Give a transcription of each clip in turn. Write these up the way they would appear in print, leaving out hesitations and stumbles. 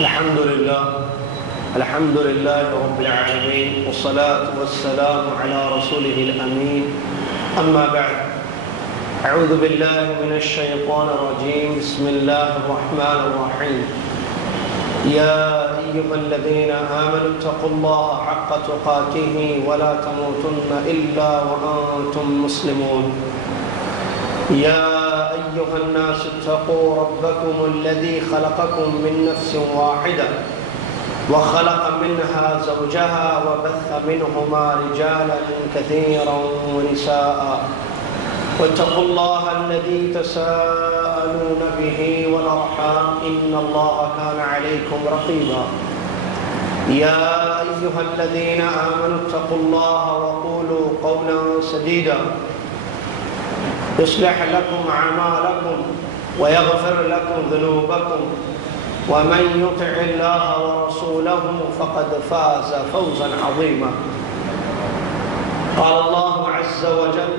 الحمد لله رب العالمين، والصلاة والسلام على رسوله الأمين. أما بعد، أعوذ بالله من الشيطان الرجيم. بسم الله الرحمن الرحيم. يا أيها الذين آمنوا اتقوا الله حق تقاته ولا تموتن إلا وأنتم مسلمون. يا أيها الناس اتقوا ربكم الذي خلقكم من نفس واحدة وخلق منها زوجها وبث منهما رجالا كثيرا ونساء واتقوا الله الذي تساءلون به والأرحام إن الله كان عليكم رقيبا. يا أيها الذين آمنوا اتقوا الله وقولوا قولا سديدا يصلح لكم أعمالكم ويغفر لكم ذنوبكم ومن يطع الله ورسوله فقد فاز فوزا عظيما. قال الله عز وجل: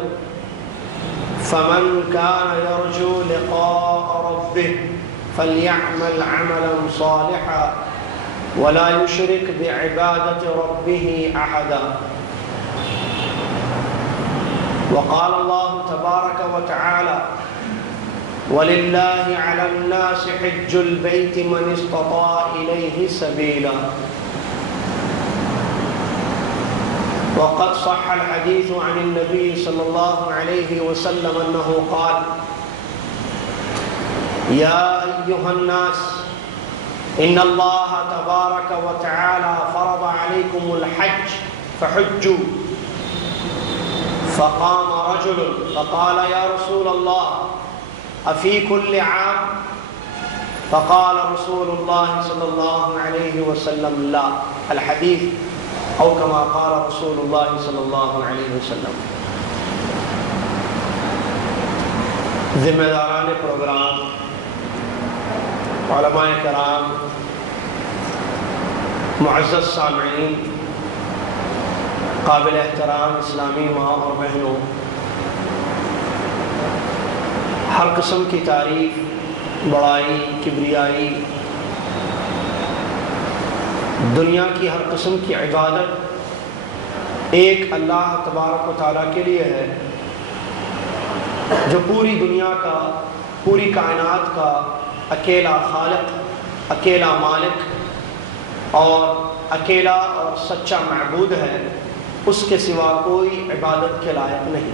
فمن كان يرجو لقاء ربه فليعمل عملا صالحا ولا يشرك بعبادة ربه أحدا. وقال الله تبارك وتعالى: ولله على الناس حج البيت من استطاع إليه سبيلا. وقد صح الحديث عن النبي صلى الله عليه وسلم أنه قال: يا أيها الناس إن الله تبارك وتعالى فرض عليكم الحج فحجوا. فقام رجل فقال: يا رسول الله أفي كل عام؟ فقال رسول الله صلى الله عليه وسلم: لا. الحديث أو كما قال رسول الله صلى الله عليه وسلم. ذمہ داران پروگرام، علماء کرام، معزز سامعین، قابل احترام اسلامی ماں اور بہنوں، ہر قسم کی تعریف، بڑائی، کبریائی، دنیا کی ہر قسم کی عبادت ایک اللہ تبارک و تعالیٰ کے لیے ہے، جو پوری دنیا کا، پوری کائنات کا اکیلا خالق، اکیلا مالک اور اکیلا اور سچا معبود ہے. اس کے سوا کوئی عبادت کے لائق نہیں.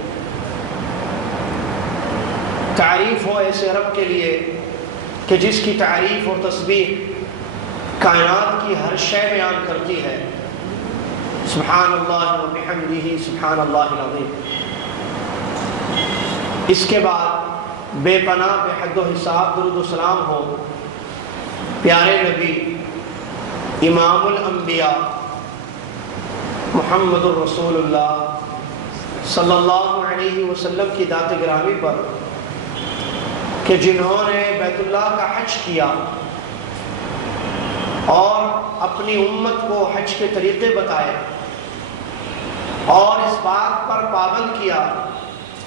تعریف ہو ایسے رب کے لیے کہ جس کی تعریف اور تسبیح کائنات کی ہر شے بیان کرتی ہے. سبحان اللہ و بحمدہ سبحان اللہ العظیم. اس کے بعد بے پناہ بے حد و حساب درود و سلام ہو پیارے نبی امام الانبیاء محمد الرسول اللہ صلی اللہ علیہ وسلم کی ذات گرامی پر، کہ جنہوں نے بیت اللہ کا حج کیا اور اپنی امت کو حج کے طریقے بتائے اور اس بات پر پابند کیا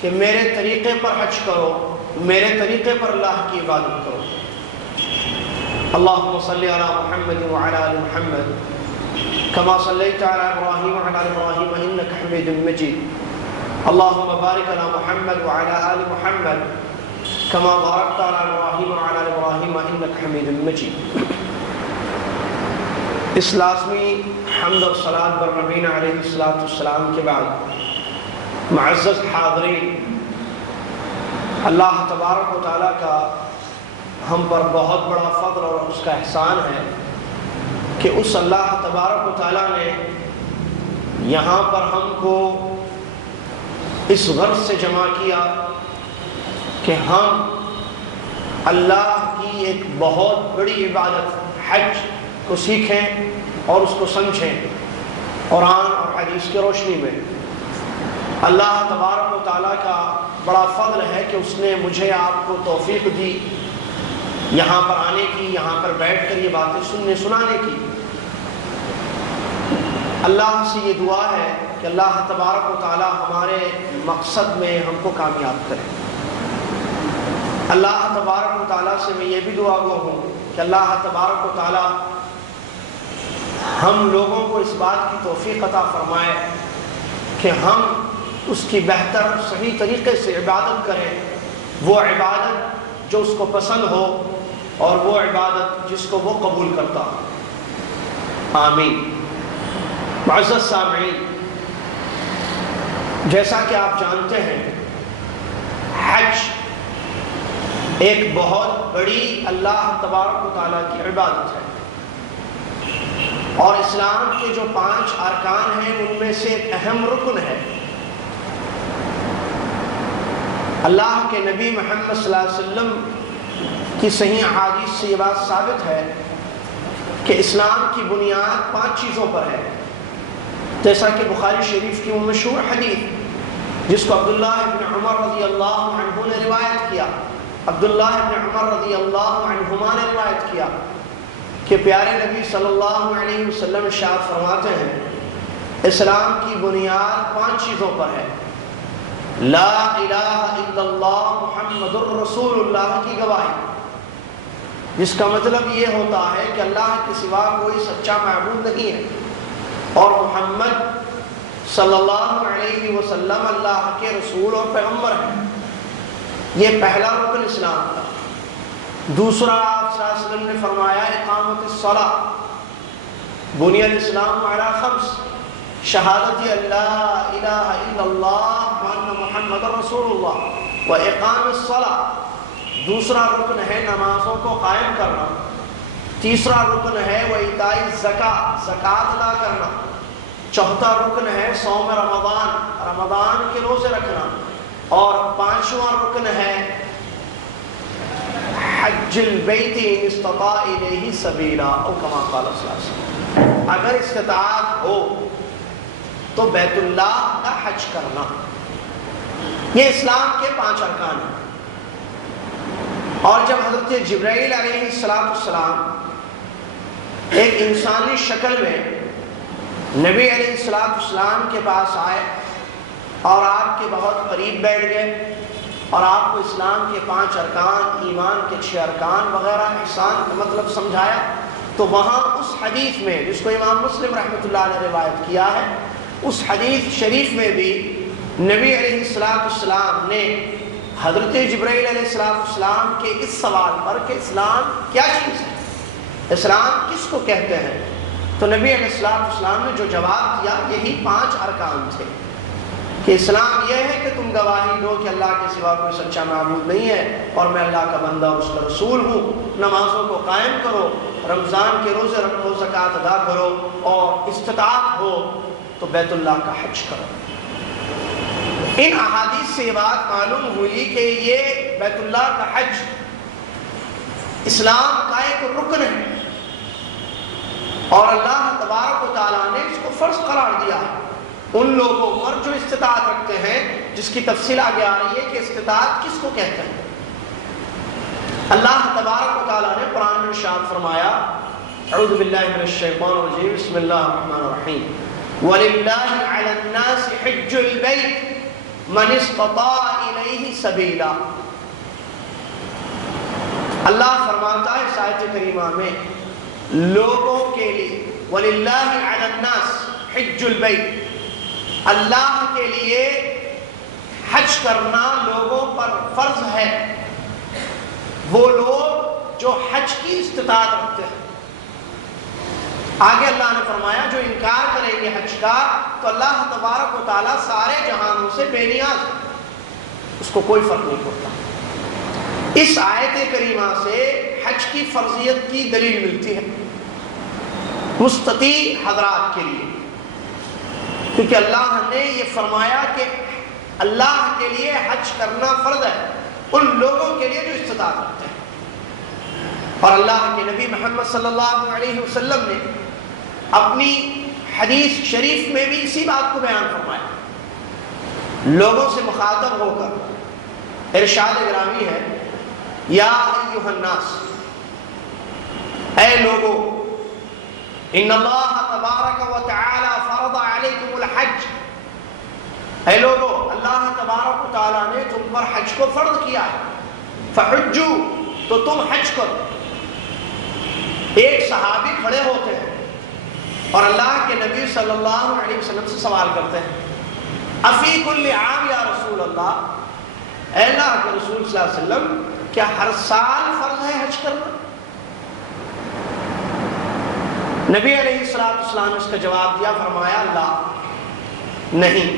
کہ میرے طریقے پر حج کرو، میرے طریقے پر اللہ کی عبادت کرو. اللہم صلی علی محمد وعلی آل محمد کما صلیت علی ابراہیم وعلی آل ابراہیم انک حمید مجید. اللہم بارک علی محمد وعلی آل محمد کما بارکت علی ابراہیم وعلی آل ابراہیم انک حمید مجید. اس لازمی حمد و صلاۃ بر نبینا علیہ السلام کے بعد معزز حاضرین، اللہ تبارک و تعالیٰ کا ہم پر بہت بڑا فضل اور اس کا احسان ہے کہ اس اللہ تبارک و تعالیٰ نے یہاں پر ہم کو اس غرض سے جمع کیا کہ ہم اللہ کی ایک بہت بڑی عبادت حج کو سیکھیں اور اس کو سمجھیں. قرآن اور حدیث کی روشنی میں اللہ تبارک و تعالیٰ کا بڑا فضل ہے کہ اس نے مجھے آپ کو توفیق دی یہاں پر آنے کی، یہاں پر بیٹھ کر یہ باتیں سنانے کی. اللہ سے یہ دعا ہے کہ اللہ تبارک و تعالیٰ ہمارے مقصد میں ہم کو کامیاب کرے. اللہ تبارک و تعالیٰ سے میں یہ بھی دعا گو ہوں کہ اللہ تبارک و تعالی ہم لوگوں کو اس بات کی توفیق عطا فرمائے کہ ہم اس کی بہتر صحیح طریقے سے عبادت کریں، وہ عبادت جو اس کو پسند ہو اور وہ عبادت جس کو وہ قبول کرتا ہو۔ آمین۔ معزز سامعین، جیسا کہ آپ جانتے ہیں حج ایک بہت بڑی اللہ تبارک و تعالیٰ کی عبادت ہے، اور اسلام کے جو 5 ارکان ہیں ان میں سے ایک اہم رکن ہے۔ اللہ کے نبی محمد صلی اللہ علیہ وسلم کی صحیح احادیث سے یہ بات ثابت ہے کہ اسلام کی بنیاد 5 چیزوں پر ہے، جیسا کہ بخاری شریف کی وہ مشہور حدیث جس کو عبداللہ ابن عمر رضی اللہ عنہ نے روایت کیا، عبداللہ ابن عمر رضی اللہ عنہما نے روایت کیا کہ پیارے نبی صلی اللہ علیہ وسلم ارشاد فرماتے ہیں اسلام کی بنیاد 5 چیزوں پر ہے۔ لا الہ الا اللہ محمد الرسول اللہ کی گواہی، جس کا مطلب یہ ہوتا ہے کہ اللہ کے سوا کوئی سچا معبود نہیں ہے اور محمد صلی اللہ علیہ وسلم اللہ کے رسول اور پیغمبر ہیں۔ یہ پہلا رکن اسلام کا۔ دوسرا آپ صلی اللہ علیہ وسلم نے فرمایا اقامت الصلاۃ، بنی الاسلام علی 5، شہادت اللہ الہ الا اللہ وان محمد رسول اللہ و اقام الصلاۃ۔ دوسرا رکن ہے نمازوں کو قائم کرنا۔ تیسرا رکن ہے وہ ایتاء الزکاۃ، زکوٰۃ ادا کرنا۔ چوتھا رکن ہے صوم رمضان، رمضان کے روزے رکھنا۔ اور 5واں رکن ہے حج البیت ان استطاع الیہ سبیلا، او کما قال صلی اللہ علیہ وسلم، اگر استطاعت ہو تو بیت اللہ کا حج کرنا۔ یہ اسلام کے 5 ارکان ہیں۔ اور جب حضرت جبرائیل علیہ السلام ایک انسانی شکل میں نبی علیہ السلام کے پاس آئے اور آپ کے بہت قریب بیٹھ گئے اور آپ کو اسلام کے 5 ارکان، ایمان کے 6 ارکان وغیرہ، احسان کا مطلب سمجھایا، تو وہاں اس حدیث میں جس کو امام مسلم رحمۃ اللہ علیہ روایت کیا ہے، اس حدیث شریف میں بھی نبی علیہ السلام نے حضرت جبرائیل علیہ السلام کے اس سوال پر کہ اسلام کیا چیز ہے، اسلام کس کو کہتے ہیں، تو نبی علیہ السلام نے جو جواب دیا یہی 5 ارکان تھے کہ اسلام یہ ہے کہ تم گواہی دو کہ اللہ کے سوا کوئی سچا معبود نہیں ہے اور میں اللہ کا بندہ اور اس کا رسول ہوں، نمازوں کو قائم کرو، رمضان کے روزے رکھو، زکوٰۃ ادا کرو، اور استطاعت ہو تو بیت اللہ کا حج کرو۔ ان احادیث سے یہ بات معلوم ہوئی کہ یہ بیت اللہ کا حج اسلام کا ایک رکن ہے اور اللہ تبارک و تعالیٰ نے اس کو فرض قرار دیا ہے ان لوگوں پر جو استطاعت رکھتے ہیں، جس کی تفصیل آگے آ رہی ہے کہ استطاعت کس کو کہتے ہیں۔ اللہ تبارک و تعالیٰ نے قرآن میں ارشاد فرمایا، اعوذ باللہ من الشیطان الرجیم، بسم اللہ الرحمن الرحیم، وَلِلَّهِ عَلَى النَّاسِ حِجُّ الْبَيْتِ مَنِ اسْتَطَاعَ إِلَيْهِ سَبِيلًا۔ اللہ فرماتا ہے اس آیت کریمہ میں لوگوں کے لیے، وَلِلَّهِ عَلَى النَّاسِ حِجُّ الْبَيْتِ، اللہ کے لیے حج کرنا لوگوں پر فرض ہے، وہ لوگ جو حج کی استطاعت رکھتے ہیں۔ آگے اللہ نے فرمایا جو انکار کریں گے حج کا تو اللہ تبارک و تعالیٰ سارے جہانوں سے بے نیاز ہے، اس کو کوئی فرق نہیں پڑتا۔ اس آیت کریمہ سے حج کی فرضیت کی دلیل ملتی ہے مستطیع حضرات کے لیے، کیونکہ اللہ نے یہ فرمایا کہ اللہ کے لیے حج کرنا فرض ہے ان لوگوں کے لیے جو استطاعت رکھتے ہیں۔ اور اللہ کے نبی محمد صلی اللہ علیہ وسلم نے اپنی حدیث شریف میں بھی اسی بات کو بیان فرمایا، لوگوں سے مخاطب ہو کر ارشاد گرامی ہے، یا ایھا الناس، اے لوگو، ان اللہ تبارک و تعالی فرض علیکم الحج، اے لوگو، اللہ تبارک و تعالیٰ نے تم پر حج کو فرض کیا ہے، فحجوا، تو تم حج کرو، صحابی کھڑے ہوتے ہیں اور اللہ کے نبی صلی اللہ علیہ وسلم سے سوال کرتے ہیں، افی کل عام یا رسول اللہ، اے اللہ کے رسول صلی اللہ علیہ وسلم کیا ہر سال فرض ہے حج کرنا؟ نبی علیہ السلام نے اس کا جواب دیا، فرمایا اللہ نہیں،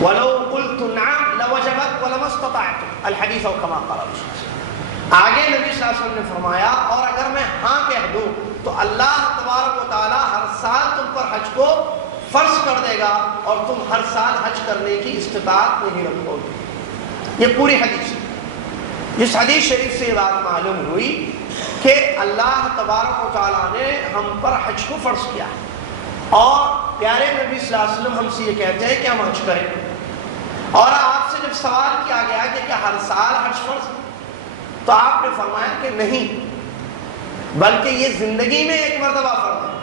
وَلَوْ قُلْتُ نَعَمْ لَوَجَبَتْ وَلَمَا اسْتَطَعْتُ الحدیث او کما قال رسول اللہ۔ آگے نبی صلی اللہ علیہ وسلم نے فرمایا اور اگر میں ہاں کہہ دوں تو اللہ تبارک و تعالی ہر سال تم پر حج کو فرض کر دے گا اور تم ہر سال حج کرنے کی استطاعت نہیں رکھو گے۔ یہ پوری حدیث، جس حدیث شریف سے یہ بات معلوم ہوئی کہ اللہ تبارک و تعالیٰ نے ہم پر حج کو فرض کیا اور پیارے نبی صلی اللہ علیہ وسلم ہم سے یہ کہتے ہیں کہ ہم حج کریں، اور آپ سے جب سوال کیا گیا کہ کیا ہر سال حج فرض ہے تو آپ نے فرمایا کہ نہیں، بلکہ یہ زندگی میں ایک مرتبہ فرض ہے،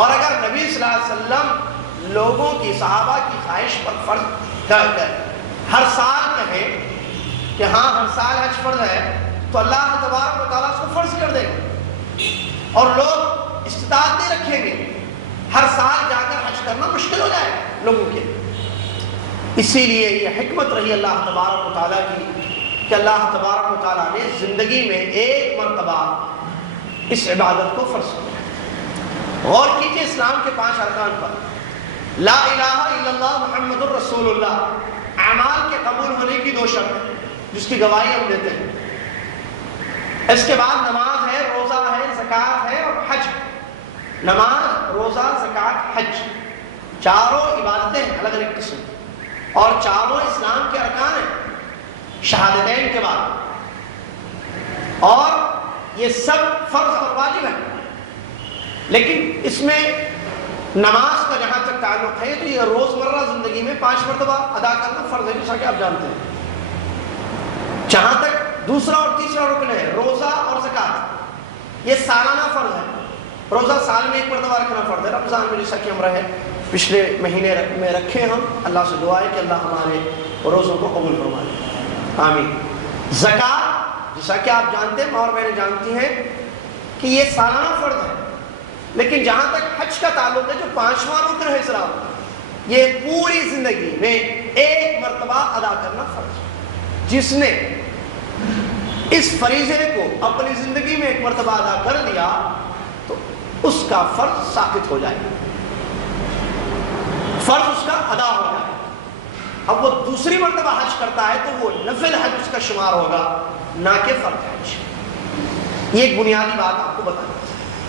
اور اگر نبی صلی اللہ علیہ وسلم لوگوں کی، صحابہ کی خواہش پر فرض کر ہر سال کہے کہ ہاں ہر سال حج فرض ہے تو اللہ تبارک و تعالیٰ اس کو فرض کر دے گا اور لوگ استطاعت نہیں رکھیں گے، ہر سال جا کر حج کرنا مشکل ہو جائے لوگوں کے۔ اسی لیے یہ حکمت رہی اللہ تبارک و تعالیٰ کی کہ اللہ تبارک و تعالیٰ نے زندگی میں ایک مرتبہ اس عبادت کو فرض کیا۔ غور کیجئے اسلام کے 5 ارکان پر، لا الہ الا اللہ محمد الرسول اللہ، اعمال کے قبول ہونے کی 2 شرط جس کی گواہی ہم دیتے ہیں، اس کے بعد نماز ہے، روزہ ہے، زکوٰۃ ہے اور حج۔ نماز، روزہ، زکوٰۃ، حج، چاروں عبادتیں ہیں الگ الگ قسم اور چاروں اسلام کے ارکان ہیں شہادتین کے بعد، اور یہ سب فرض اور واجب ہیں، لیکن اس میں نماز کا جہاں تک تعلق ہے تو یہ روزمرہ زندگی میں 5 مرتبہ ادا کرنا فرض ہے، جیسا کہ آپ جانتے ہیں۔ جہاں تک دوسرا اور تیسرا رکن ہے روزہ اور زکوٰۃ، یہ سالانہ فرض ہے، روزہ سال میں 1 مرتبہ رکھنا فرض ہے، رمضان میں جیسا کہ ہم رہے پچھلے مہینے میں رکھے ہم، اللہ سے دعا ہے کہ اللہ ہمارے روزوں کو قبول فرمائے، آمین۔ زکوٰۃ جیسا کہ آپ جانتے ہیں اور میں نے جانتی ہیں کہ یہ سالانہ فرض ہے، لیکن جہاں تک حج کا تعلق ہے جو 5واں رکن ہے اسلام، یہ پوری زندگی میں 1 مرتبہ ادا کرنا فرض ہے۔ جس نے اس فریضے کو اپنی زندگی میں 1 مرتبہ ادا کر دیا تو اس کا فرض ثابت ہو جائے گا، فرض اس کا ادا ہو جائے گا۔ اب وہ دوسری مرتبہ حج کرتا ہے تو وہ نفل حج اس کا شمار ہوگا، نہ کہ فرض حج۔ یہ ایک بنیادی بات آپ کو بتانا۔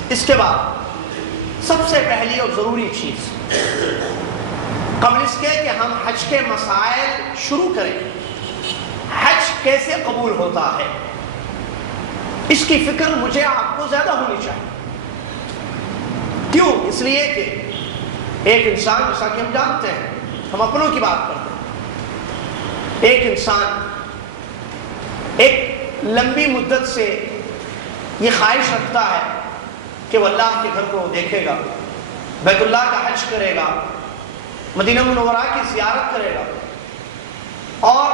اس کے بعد سب سے پہلی اور ضروری چیز قبل اس کے کہ ہم حج کے مسائل شروع کریں، حج کیسے قبول ہوتا ہے، اس کی فکر مجھے آپ کو زیادہ ہونی چاہیے۔ کیوں؟ اس لیے کہ ایک انسان، جیسا کہ ہم جانتے ہیں، ہم اپنوں کی بات کرتے ہیں، ایک انسان ایک لمبی مدت سے یہ خواہش رکھتا ہے کہ وہ اللہ کے گھر کو دیکھے گا، بیت اللہ کا حج کرے گا، مدینہ منورہ کی زیارت کرے گا، اور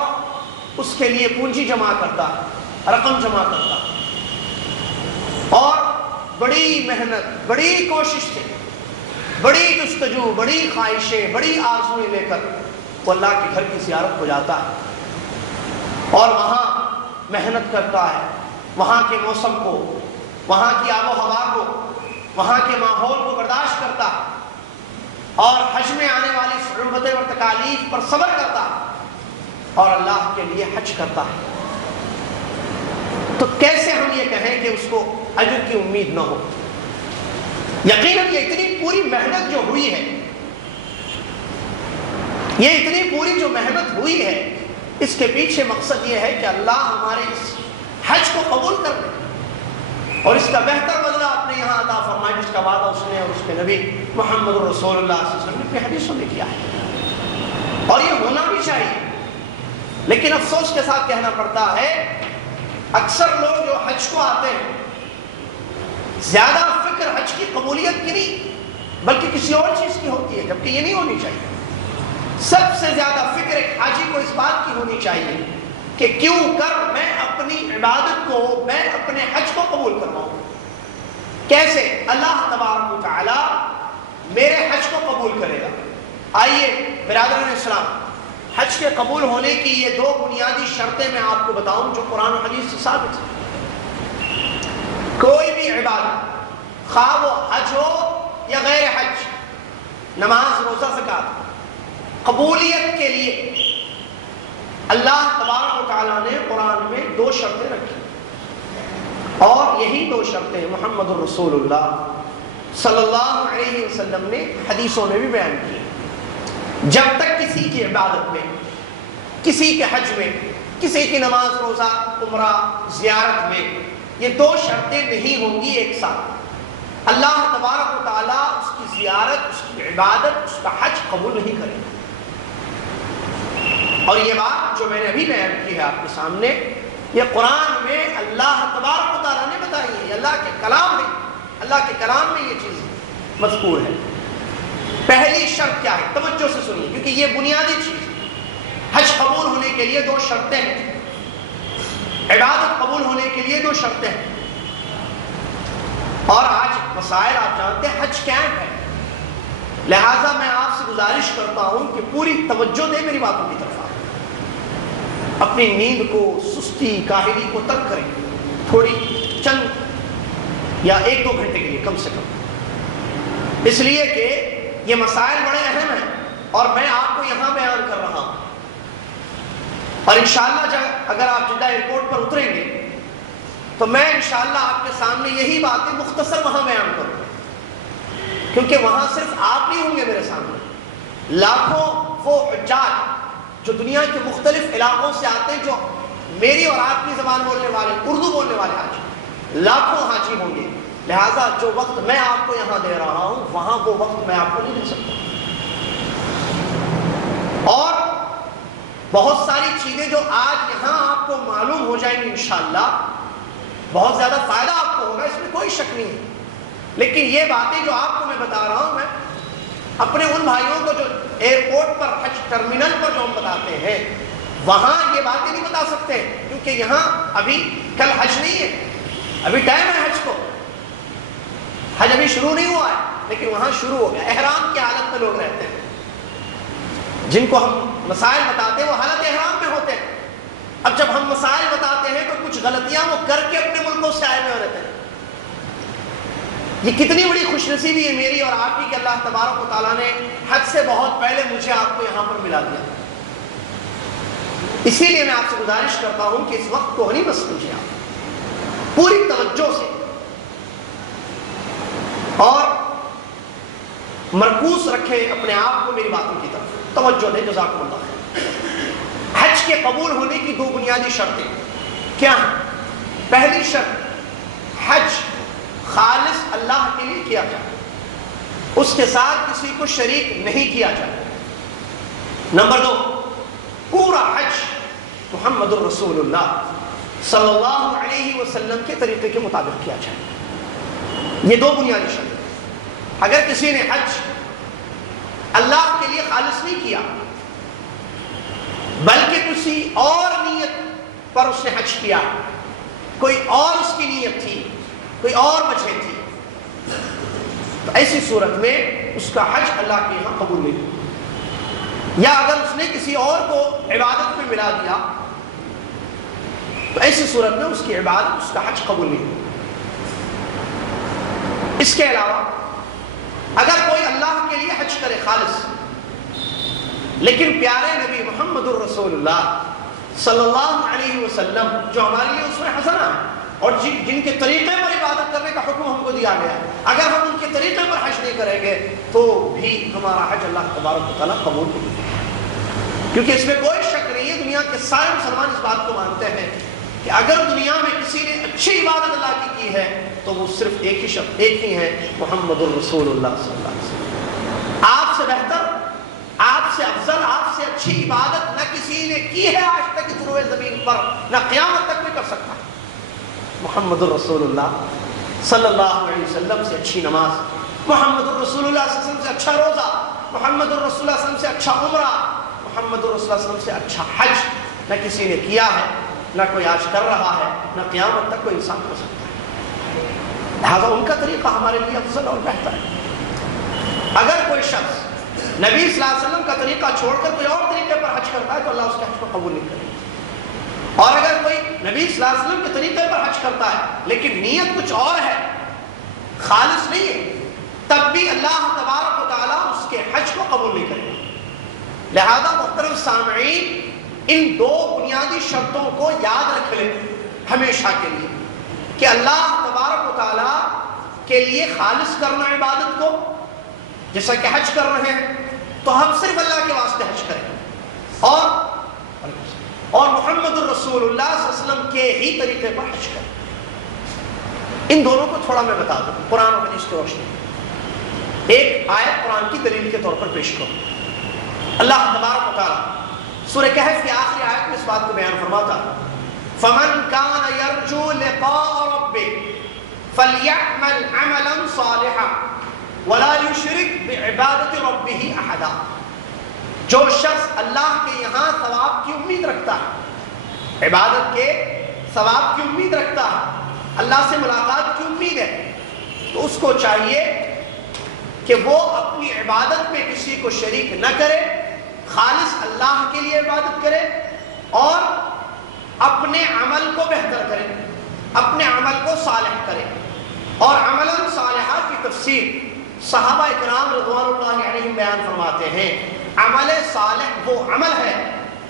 اس کے لیے پونجی جمع کرتا ہے، رقم جمع کرتا ہے، اور بڑی محنت، بڑی کوشش سے، بڑی جستجو، بڑی خواہشیں، بڑی آرزویں لے کر وہ اللہ کے گھر کی زیارت کو جاتا ہے اور وہاں محنت کرتا ہے، وہاں کے موسم کو، وہاں کی آب و ہوا کو، وہاں کے ماحول کو برداشت کرتا ہے اور حج میں آنے والی صعوبتیں اور تکالیف پر صبر کرتا ہے اور اللہ کے لیے حج کرتا ہے۔ تو کیسے ہم یہ کہیں کہ اس کو اجر کی امید نہ ہو؟ یقیناً یہ اتنی پوری محنت جو ہوئی ہے، یہ اتنی پوری جو محنت ہوئی ہے، اس کے پیچھے مقصد یہ ہے کہ اللہ ہمارے اس حج کو قبول کر لے اور اس کا بہتر بدلہ اپنے یہاں عطا فرمائے، جس کا وعدہ اس نے اور اس کے نبی محمد رسول اللہ صلی اللہ علیہ وسلم نے اپنی حدیثوں میں کیا ہے، اور یہ ہونا بھی چاہیے۔ لیکن افسوس کے ساتھ کہنا پڑتا ہے، اکثر لوگ جو حج کو آتے ہیں زیادہ فکر حج کی قبولیت کی نہیں بلکہ کسی اور چیز کی ہوتی ہے، جبکہ یہ نہیں ہونی چاہیے۔ سب سے زیادہ فکر ایک حاجی کو اس بات کی ہونی چاہیے کہ کیوں کر میں اپنی عبادت کو، میں اپنے حج کو قبول کرواؤں۔ کیسے اللہ تبارک و تعالی میرے حج کو قبول کرے گا؟ آئیے برادران اسلام، حج کے قبول ہونے کی یہ دو بنیادی شرطیں میں آپ کو بتاؤں جو قرآن و حدیث سے ثابت ہے۔ کوئی بھی عبادت، خواہ وہ حج ہو یا غیر حج، نماز، روزہ، زکوٰۃ، قبولیت کے لیے اللہ تبارک و تعالیٰ نے قرآن میں دو شرطیں رکھی، اور یہی دو شرطیں محمد الرسول اللہ صلی اللہ علیہ وسلم نے حدیثوں میں بھی بیان کی۔ جب تک کسی کی عبادت میں، کسی کے حج میں، کسی کی نماز، روزہ، عمرہ، زیارت میں یہ دو شرطیں نہیں ہوں گی ایک ساتھ، اللہ تبارک و تعالیٰ اس کی زیارت، اس کی عبادت، اس کا حج قبول نہیں کرے گا۔ اور یہ بات جو میں نے ابھی بیان کی ہے آپ کے سامنے، یہ قرآن میں اللہ تبارک و تعالیٰ نے بتائی ہے، یہ اللہ کے کلام ہے، اللہ کے کلام میں یہ چیز مذکور ہے۔ پہلی شرط کیا ہے؟ توجہ سے سنیے، کیونکہ یہ بنیادی چیز ہے۔ حج قبول ہونے کے لیے دو شرطیں ہیں، عبادت قبول ہونے کے لیے دو شرطیں ہیں۔ اور آج مسائل آپ جانتے ہیں، حج کیمپ ہے، لہٰذا میں آپ سے گزارش کرتا ہوں کہ پوری توجہ دیں میری باتوں کی طرف، اپنی نیند کو، سستی، کاہلی کو ترک کریں، تھوڑی چند یا ایک دو گھنٹے کے لیے کم سے کم، اس لیے کہ یہ مسائل بڑے اہم ہیں اور میں آپ کو یہاں بیان کر رہا ہوں، اور انشاءاللہ اگر آپ جدہ ایئرپورٹ پر اتریں گے تو میں انشاءاللہ آپ کے سامنے یہی باتیں مختصر وہاں بیان کروں گا، کیونکہ وہاں صرف آپ نہیں ہوں گے میرے سامنے، لاکھوں وہ حجاج جو دنیا کے مختلف علاقوں سے آتے ہیں، جو میری اور آپ کی زبان بولنے والے، اردو بولنے والے حاجی، لاکھوں حاجی ہوں گے، لہٰذا جو وقت میں آپ کو یہاں دے رہا ہوں وہاں وہ وقت میں آپ کو نہیں دے سکتا۔ اور بہت ساری چیزیں جو آج یہاں آپ کو معلوم ہو جائیں گی انشاءاللہ، بہت زیادہ فائدہ آپ کو ہوگا، اس میں کوئی شک نہیں ہے، لیکن یہ باتیں جو آپ کو میں بتا رہا ہوں، میں اپنے ان بھائیوں کو جو ایئرپورٹ پر، حج ٹرمینل پر جو ہم بتاتے ہیں، وہاں یہ باتیں نہیں بتا سکتے، کیونکہ یہاں ابھی کل حج نہیں ہے، ابھی ٹائم ہے حج کو، حج ابھی شروع نہیں ہوا ہے، لیکن وہاں شروع ہو گیا۔ احرام کی حالت میں لوگ رہتے ہیں، جن کو ہم مسائل بتاتے ہیں وہ حالت احرام میں ہوتے ہیں۔ اب جب ہم مسائل بتاتے ہیں تو کچھ غلطیاں وہ کر کے اپنے ملکوں سے آئے ہوئے رہتے ہیں۔ یہ کتنی بڑی خوش نصیبی ہے میری اور آپ کی کہ اللہ تبارک و تعالیٰ نے حج سے بہت پہلے مجھے آپ کو یہاں پر ملا دیا۔ اسی لیے میں آپ سے گزارش کرتا ہوں کہ اس وقت کو غنیمت سمجھیں، آپ پوری توجہ سے اور مرکوز رکھیں اپنے آپ کو میری باتوں کی طرف، توجہ دیں، جزاکم اللہ خیر۔ حج کے قبول ہونے کی دو بنیادی شرطیں کیا ہیں؟ پہلی شرط، حج خالص اللہ کے لیے کیا جائے، اس کے ساتھ کسی کو شریک نہیں کیا جائے۔ نمبر دو، پورا حج محمد الرسول اللہ صلی اللہ علیہ وسلم کے طریقے کے مطابق کیا جائے۔ یہ دو بنیادی شرط۔ اگر کسی نے حج اللہ کے لیے خالص نہیں کیا بلکہ کسی اور نیت پر اس نے حج کیا، کوئی اور اس کی نیت تھی، کوئی اور وجہ تھی، تو ایسی صورت میں اس کا حج اللہ کے یہاں قبول نہیں ہوگا۔ یا اگر اس نے کسی اور کو عبادت میں ملا دیا تو ایسی صورت میں اس کی عبادت، اس کا حج قبول نہیں ہوگا۔ اس کے علاوہ اگر کوئی اللہ کے لیے حج کرے خالص، لیکن پیارے نبی محمد الرسول اللہ صلی اللہ علیہ وسلم جو ہمارے لیے اسوہ حسنہ ہے اور جن کے طریقے پر عبادت کرنے کا حکم ہم کو دیا گیا ہے، اگر ہم ان کے طریقے پر حج نہیں کریں گے تو بھی ہمارا حج اللہ تبارک و تعالیٰ قبول نہیں کرے، کیونکہ اس میں کوئی شک نہیں ہے، دنیا کے سارے مسلمان اس بات کو مانتے ہیں کہ اگر دنیا میں کسی نے اچھی عبادت اللہ کی ہے تو وہ صرف ایک ہی شخص، ایک ہی ہے، محمد الرسول اللہ صلی اللہ علیہ وسلم۔ آپ سے بہتر، آپ سے افضل، آپ سے اچھی عبادت نہ کسی نے کی ہے آج تک اس روئے زمین پر، نہ قیامت تک بھی کر سکتا ہے۔ محمد الرسول اللہ صلی اللہ علیہ وسلم سے اچھی نماز، محمد الرسول اللہ صلی اللہ علیہ وسلم سے اچھا روزہ، محمد الرسول اللہ صلی اللہ علیہ وسلم سے اچھا عمرہ، محمد الرسول اللہ صلی اللہ علیہ وسلم سے اچھا حج نہ کسی نے کیا ہے، نہ کوئی آج کر رہا ہے، نہ قیامت تک کوئی انسان کر سکتا ہے۔ لہٰذا ان کا طریقہ ہمارے لیے افضل اور بہتر ہے۔ اگر کوئی شخص نبی صلی اللہ علیہ وسلم کا طریقہ چھوڑ کر کوئی اور طریقے پر حج کرتا ہے تو اللہ اس کے حج کو قبول نہیں کرے گا، اور اگر کوئی نبی صلی اللہ علیہ وسلم کے طریقے پر حج کرتا ہے لیکن نیت کچھ اور ہے، خالص نہیں ہے، تب بھی اللہ تبارک و تعالیٰ اس کے حج کو قبول نہیں کرے گا۔ لہذا محترم سامعین، ان دو بنیادی شرطوں کو یاد رکھ لیں ہمیشہ کے لیے کہ اللہ تبارک و تعالیٰ کے لیے خالص کرنا عبادت کو، جیسا کہ حج کر رہے ہیں تو ہم صرف اللہ کے واسطے حج کریں، اور محمد الرسول اللہ صلی اللہ علیہ وسلم کے ہی طریقے پر حج کریں۔ ان دونوں کو تھوڑا میں بتا دوں قرآن اور حدیث کی روشنی میں۔ ایک آیت قرآن کی دلیل کے طور پر پیش کروں۔ اللہ تبارک و تعالیٰ سورہ کہف کی آخری آیت میں اس بات کو بیان فرماتا ہے، فَمَنْ كَانَ يَرْجُو لِقَاءَ رَبِّهِ فَلْيَعْمَلْ عَمَلًا صَالِحًا وَلَا يُشْرِكْ بِعِبَادَةِ رَبِّهِ أَحَدًا۔ جو شخص اللہ کے یہاں ثواب کی امید رکھتا ہے، عبادت کے ثواب کی امید رکھتا ہے، اللہ سے ملاقات کی امید ہے، تو اس کو چاہیے کہ وہ اپنی عبادت میں کسی کو شریک نہ کرے، خالص اللہ کے لیے عبادت کرے اور اپنے عمل کو بہتر کرے، اپنے عمل کو صالح کرے۔ اور عملاً صالحہ کی تفسیر صحابہ اکرام رضوان اللہ علیہم بیان فرماتے ہیں، عمل صالح وہ عمل ہے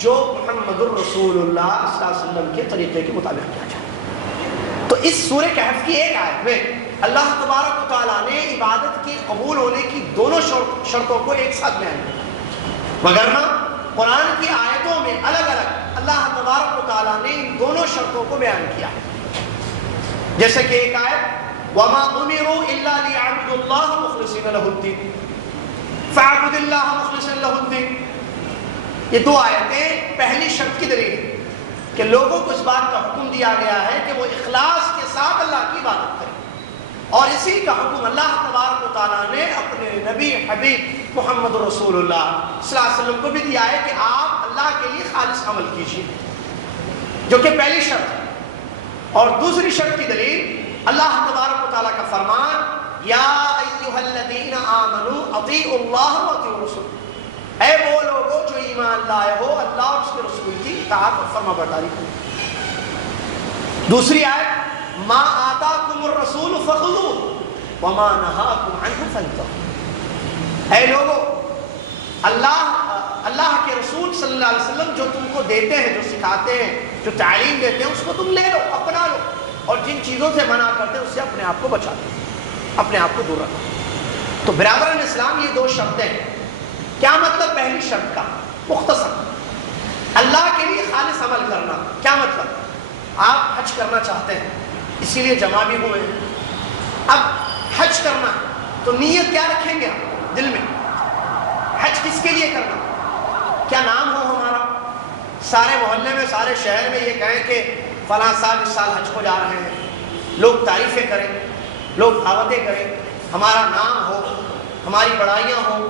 جو محمد الرسول اللہ صلی اللہ علیہ وسلم کے طریقے کے مطابق کیا جائے۔ تو اس سورہ کہف کی ایک آیت میں اللہ تبارک و تعالیٰ نے عبادت کی قبول ہونے کی دونوں شرطوں کو ایک ساتھ بیان کیا، مگر قرآن کی آیتوں میں الگ الگ اللہ تبارک و تعالیٰ نے ان دونوں شرطوں کو بیان کیا، جیسے کہ ایک آیت وَمَا أُمِرُوا إِلَّا لِيَعْبُدُوا اللَّهَ مُخْلِصِينَ لَهُ الدِّينَ فَاعْبُدِ اللَّهَ مُخْلِصًا لَهُ الدِّينَ۔ یہ دو آیتیں پہلی شرط کی دلیل ہے کہ لوگوں کو اس بات کا حکم دیا گیا ہے کہ وہ اخلاص کے ساتھ اللہ کی عبادت کریں، اور اسی کا حکم اللہ تبارک و تعالیٰ نے اپنے نبی حبیب محمد رسول اللہ صلی اللہ علیہ وسلم کو بھی دیا ہے کہ آپ اللہ کے لیے خالص عمل کیجیے، جو کہ پہلی شرط ہے۔ اور دوسری شرط کی دلیل اللہ تبارک و تعالیٰ کا فرمان، یا ایھا الذین آمنوا اطیعوا اللہ واطیعوا الرسول، اے وہ لوگوں جو ایمان لائے ہو اللہ اور اس کے رسول کی اطاعت اور فرما برداری کرو۔ دوسری آیت ما آتاکم الرسول فخذوہ وما نہاکم عنہ فانتہوا، اے لوگوں اللہ کے رسول صلی اللہ علیہ وسلم جو تم کو دیتے ہیں، جو سکھاتے ہیں، جو تعلیم دیتے ہیں، اس کو تم لے لو، اپنا لو، اور جن چیزوں سے منع کرتے ہیں اس سے اپنے آپ کو بچا دو، اپنے آپ کو دور رکھو۔ تو برادران اسلام، یہ دو شرطیں ہیں۔ کیا مطلب پہلی شرط کا؟ مختصر، اللہ کے لیے خالص عمل کرنا۔ کیا مطلب؟ آپ حج کرنا چاہتے ہیں، اسی لیے جمع بھی ہوئے ہیں، اب حج کرنا ہے تو نیت کیا رکھیں گے آپ دل میں؟ حج کس کے لیے کرنا؟ کیا نام ہو ہمارا، سارے محلے میں، سارے شہر میں یہ کہیں کہ فلاں صاحب اس سال حج کو جا رہے ہیں، لوگ تعریفیں کریں، لوگ دعوتیں کریں، ہمارا نام ہو، ہماری بڑائیاں ہوں،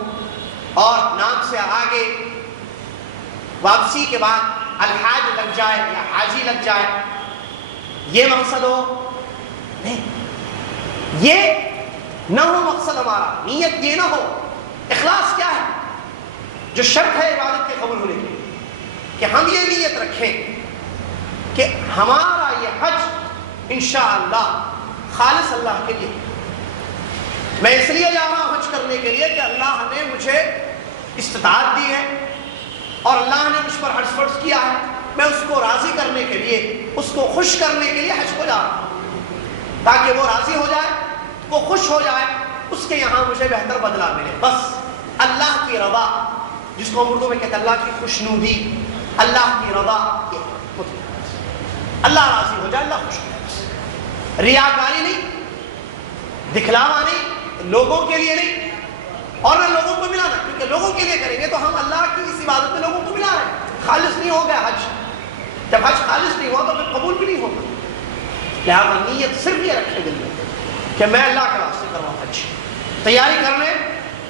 اور نام سے آگے واپسی کے بعد الحاج لگ جائے یا حاجی لگ جائے، یہ مقصد ہو؟ نہیں، یہ نہ ہو مقصد ہمارا، نیت یہ نہ ہو۔ اخلاص کیا ہے؟ جو شرط ہے عبادت کے قبول ہونے کی، کہ ہم یہ نیت رکھیں کہ ہمارا یہ حج انشاءاللہ خالص اللہ کے لیے، میں اس لیے جا رہا ہوں حج کرنے کے لیے کہ اللہ نے مجھے استطاعت دی ہے اور اللہ نے مجھ پر حج فرض کیا ہے، میں اس کو راضی کرنے کے لیے، اس کو خوش کرنے کے لیے حج کو جا رہا ہوں، تاکہ وہ راضی ہو جائے، وہ خوش ہو جائے، اس کے یہاں مجھے بہتر بدلہ ملے۔ بس اللہ کی رضا، جس کو اردو میں کہتے ہیں اللہ کی خوشنودی، اللہ کی رضا، اللہ راضی ہو جائے، اللہ خوش ہو جائے۔ ریاکاری نہیں، دکھلاوا نہیں، لوگوں کے لیے نہیں، اور نہ لوگوں کو ملانا، کیونکہ لوگوں کے لیے کریں گے تو ہم اللہ کی اس عبادت میں لوگوں کو ملا رہے ہیں، خالص نہیں ہو گیا حج۔ جب حج خالص نہیں ہوا تو پھر قبول بھی نہیں ہوگا۔ لہٰذا نیت صرف یہ رکھے دل میں کہ میں اللہ کے واسطے کروں حج، تیاری کرنے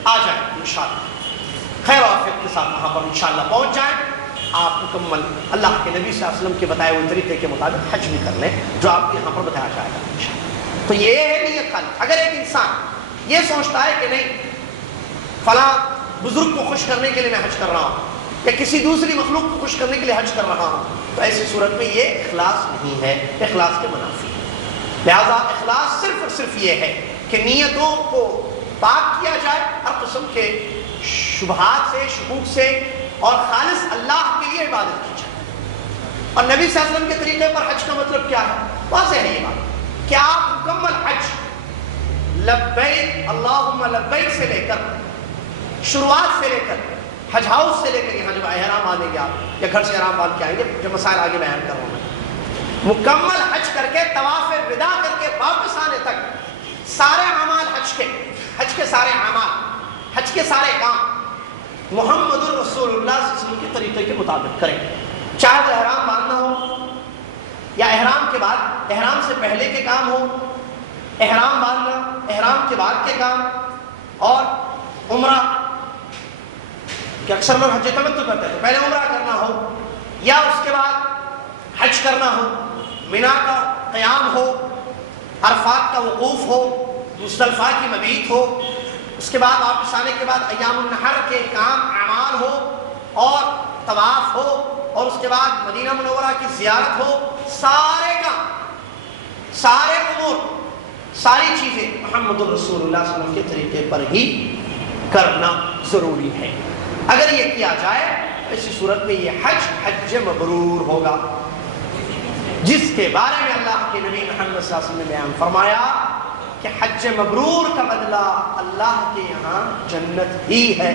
آ جائیں انشاءاللہ، خیر و عافیت کے ساتھ وہاں پر انشاءاللہ پہنچ جائیں، آپ مکمل اللہ کے نبی صلی اللہ علیہ وسلم کے بتائے ہوئے طریقے کے مطابق حج بھی کر لیں، جو آپ کے یہاں پر بتایا جائے گا انشاءاللہ۔ تو یہ ہے نیت خالص. اگر ایک انسان یہ سوچتا ہے کہ نہیں فلاں بزرگ کو خوش کرنے کے لیے میں حج کر رہا ہوں یا کسی دوسری مخلوق کو خوش کرنے کے لیے حج کر رہا ہوں, تو ایسی صورت میں یہ اخلاص نہیں ہے, اخلاص کے منافی ہے. لہذا اخلاص صرف اور صرف یہ ہے کہ نیتوں کو پاک کیا جائے ہر قسم کے شبہات سے, شکوک سے, اور خالص اللہ کے لیے عبادت کی جائے. اور نبی صلی اللہ علیہ وسلم کے طریقے پر حج کا مطلب کیا ہے؟ واضح ہے یہ بات کہ آپ مکمل حج لبیک اللہم لبیک سے لے کر, شروعات سے لے کر, حج ہاؤس سے لے کر یہاں جب احرام باندھیں گے آپ یا گھر سے احرام باندھ کے آئیں گے, جو مسائل آگے بیان کر رہا ہوں, مکمل حج کر کے طواف وداع کر کے واپس آنے تک سارے اعمال حج کے سارے اعمال, حج کے سارے کام محمد الرسول اللہ صلی اللہ علیہ وسلم کے طریقے کے مطابق کریں. چاہے وہ احرام باندھنا ہو یا احرام کے بعد, احرام سے پہلے کے کام ہو, احرام باندھنا, احرام کے بعد کے کام, اور عمرہ کہ اکثر لوگ حج تمتع کرتے ہیں, پہلے عمرہ کرنا ہو یا اس کے بعد حج کرنا ہو, منا کا قیام ہو, عرفات کا وقوف ہو, مزدلفہ کی مبیت ہو, اس کے بعد واپس آنے کے بعد ایام النحر کے کام اعمال ہو اور طواف ہو, اور اس کے بعد مدینہ منورہ کی زیارت ہو, سارے کام, سارے امور, ساری چیزیں محمد الرسول اللہ صلی اللہ علیہ وسلم کے طریقے پر ہی کرنا ضروری ہے. اگر یہ کیا جائے اسی صورت میں یہ حج مبرور ہوگا, جس کے بارے میں اللہ کے نبی محمد صلی اللہ علیہ وسلم نے بیان فرمایا کہ حج مبرور کا بدلہ اللہ کے یہاں جنت ہی ہے.